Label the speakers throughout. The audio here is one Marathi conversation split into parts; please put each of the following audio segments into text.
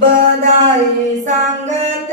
Speaker 1: बदाई सांगत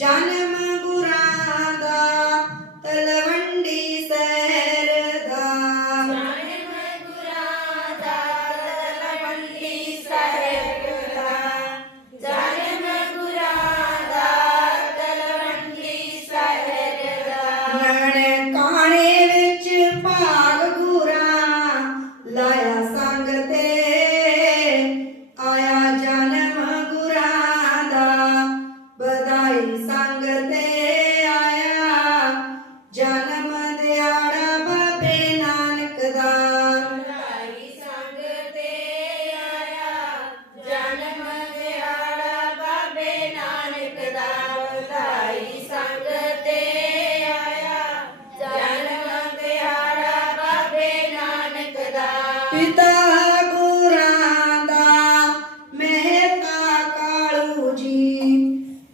Speaker 1: जानम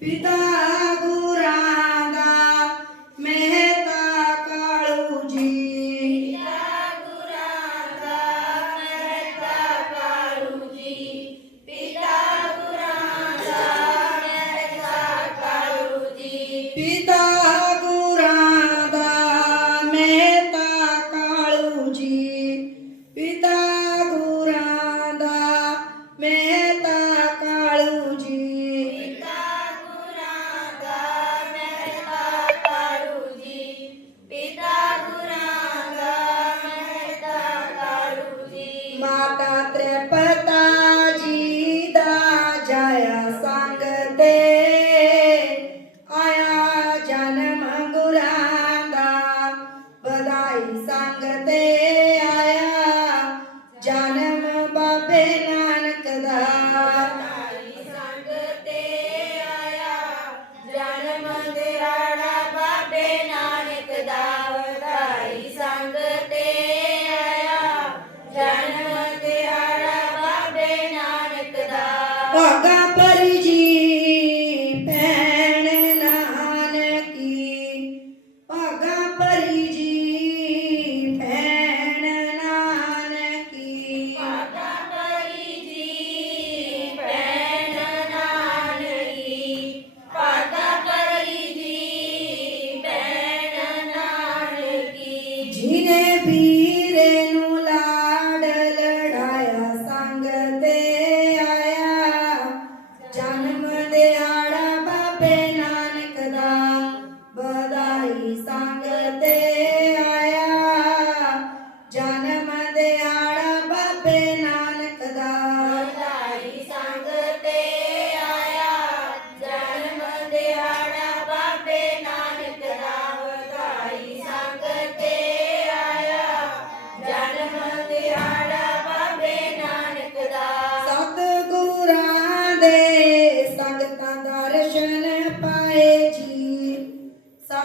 Speaker 1: Pita माता त्रेपन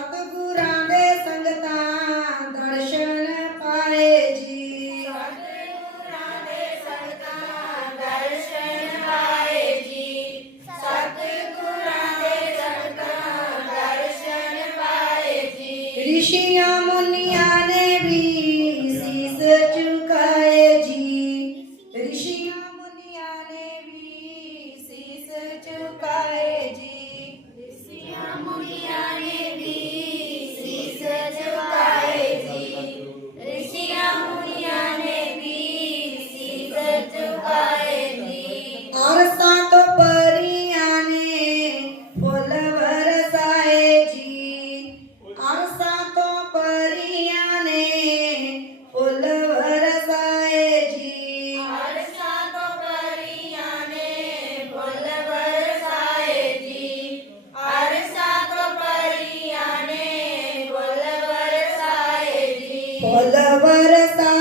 Speaker 1: cada what is that?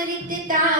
Speaker 2: மறுத்து தான்